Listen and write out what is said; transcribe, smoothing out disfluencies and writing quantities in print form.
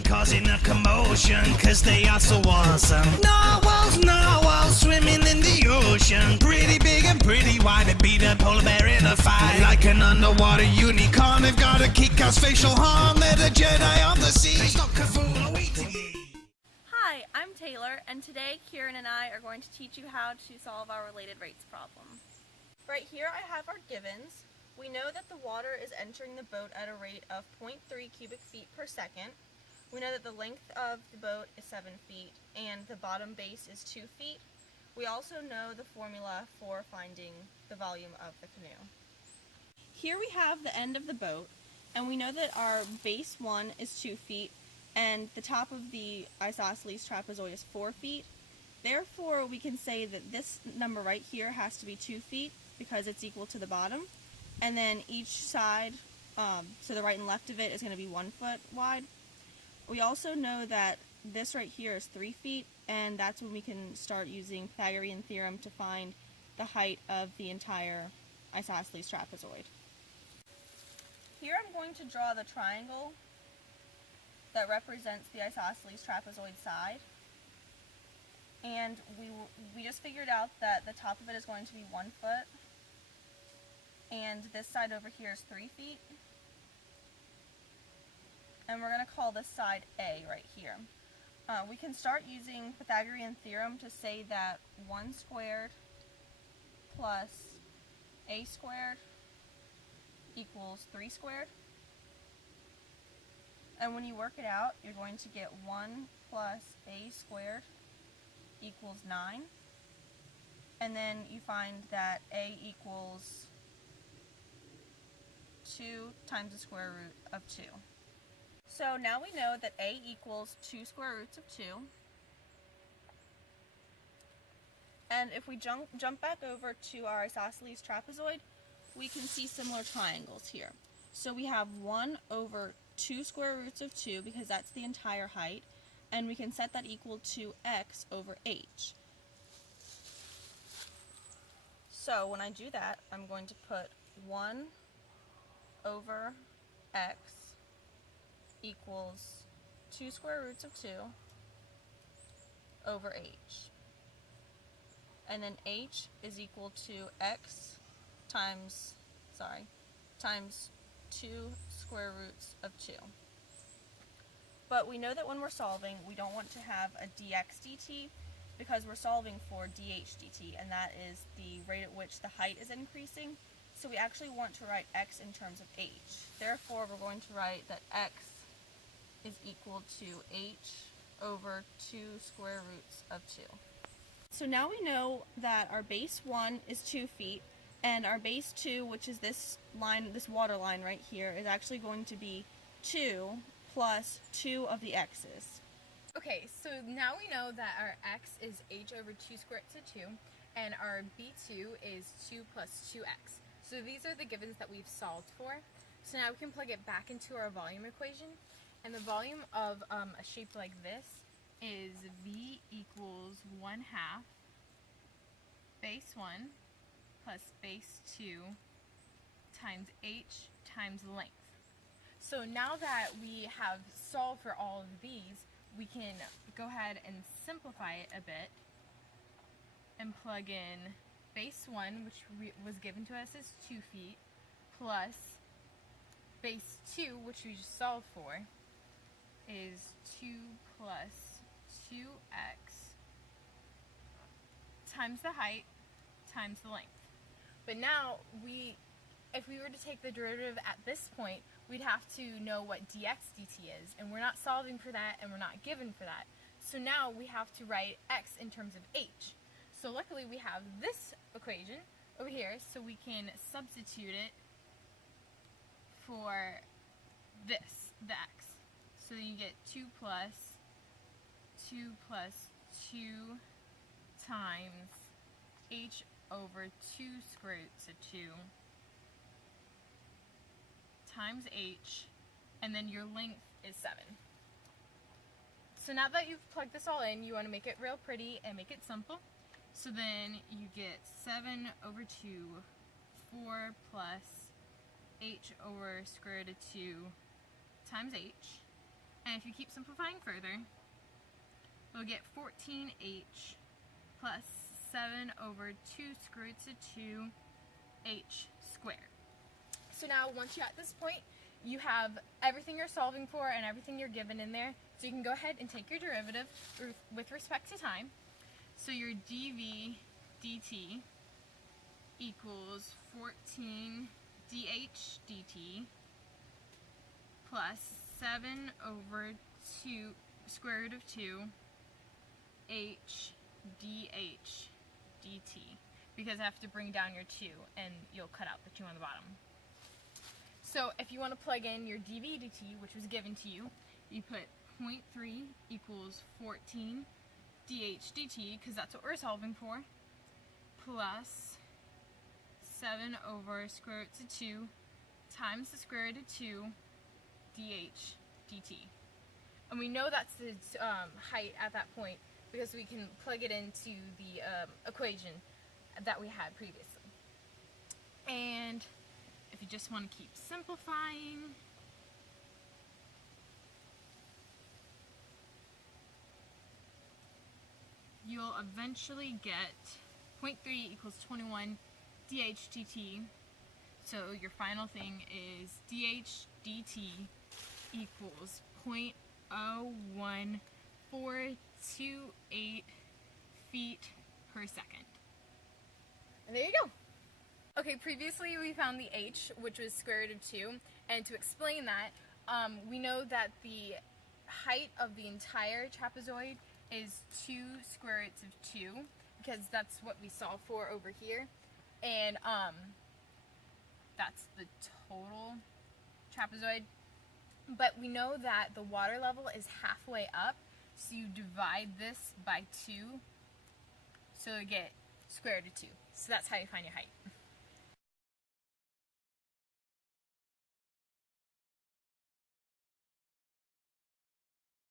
ocean, causing a commotion, cause they are so awesome. Narwhals, swimming in the ocean, pretty big and pretty wide, they beat a polar bear in a fight. Like an underwater unicorn, they've got a kick-ass facial harm, they're the Jedi of the sea. They stop Cthulhu eating ye. Hi, I'm Taylor, and today Kiran and I are going to teach you how to solve our related rates problem. Right here I have our givens. We know that the water is entering the boat at a rate of 0.3 cubic feet per second. We know that the length of the boat is 7 feet and the bottom base is 2 feet. We also know the formula for finding the volume of the canoe. Here we have the end of the boat, and we know that our base 1 is 2 feet and the top of the isosceles trapezoid is 4 feet. Therefore, we can say that this number right here has to be 2 feet because it's equal to the bottom. And then each side, to the right and left of it, is going to be 1 foot wide. We also know that this right here is 3 feet, and that's when we can start using Pythagorean theorem to find the height of the entire isosceles trapezoid. Here I'm going to draw the triangle that represents the isosceles trapezoid side. And we just figured out that the top of it is going to be 1 foot, and this side over here is 3 feet. And we're going to call this side A right here. We can start using Pythagorean theorem to say that 1 squared plus A squared equals 3 squared. And when you work it out, you're going to get 1 plus A squared equals 9. And then you find that A equals 2 times the square root of 2. So now we know that A equals 2 square roots of 2. And if we jump back over to our isosceles trapezoid, we can see similar triangles here. So we have 1 over 2 square roots of 2 because that's the entire height, and we can set that equal to x over h. So when I do that, I'm going to put 1 over x equals 2 square roots of 2 over h. And then h is equal to x times 2 square roots of 2. But we know that when we're solving, we don't want to have a dx dt because we're solving for dh dt, and that is the rate at which the height is increasing. So we actually want to write x in terms of h. Therefore, we're going to write that x is equal to h over 2 square roots of 2. So now we know that our base 1 is 2 feet, and our base 2, which is this line, this water line right here, is actually going to be 2 plus 2 of the x's. Okay, so now we know that our x is h over 2 square roots of 2, and our b2 is 2 plus 2x. So these are the givens that we've solved for. So now we can plug it back into our volume equation, and the volume of a shape like this is v equals 1/2 base 1 plus base 2 times h times length. So now that we have solved for all of these, we can go ahead and simplify it a bit and plug in base 1, which was given to us as 2 feet, plus base 2, which we just solved for, is 2 plus 2x times the height times the length. But now, if we were to take the derivative at this point, we'd have to know what dx dt is, and we're not solving for that, and we're not given for that. So now we have to write x in terms of h. So luckily we have this equation over here, so we can substitute it for this, the x. So you get 2 plus 2 times h over 2 square roots of 2 times h, and then your length is 7. So now that you've plugged this all in, you want to make it real pretty and make it simple. So then you get 7 over 2, 4 plus h over square root of 2 times h. And if you keep simplifying further, we'll get 14h plus 7 over 2 square root of 2h squared. So now once you're at this point, you have everything you're solving for and everything you're given in there. So you can go ahead and take your derivative with respect to time. So your dv dt equals 14 dh dt plus 7 over 2 square root of 2 h dh dt, because I have to bring down your 2 and you'll cut out the 2 on the bottom. So if you want to plug in your dv dt, which was given to you, you put 0.3 equals 14 dh dt, because that's what we're solving for, plus 7 over square root of 2 times the square root of 2 dh dt. And we know that's the height at that point because we can plug it into the equation that we had previously. And if you just want to keep simplifying, you'll eventually get 0.3 equals 21 dh dt. So your final thing is dh dt equals 0.01428 feet per second. And there you go. Okay, previously we found the h, which was square root of 2, and to explain that, we know that the height of the entire trapezoid is 2 square roots of 2, because that's what we solved for over here, and that's the total trapezoid. But we know that the water level is halfway up, so you divide this by 2, so you get square root of 2. So that's how you find your height.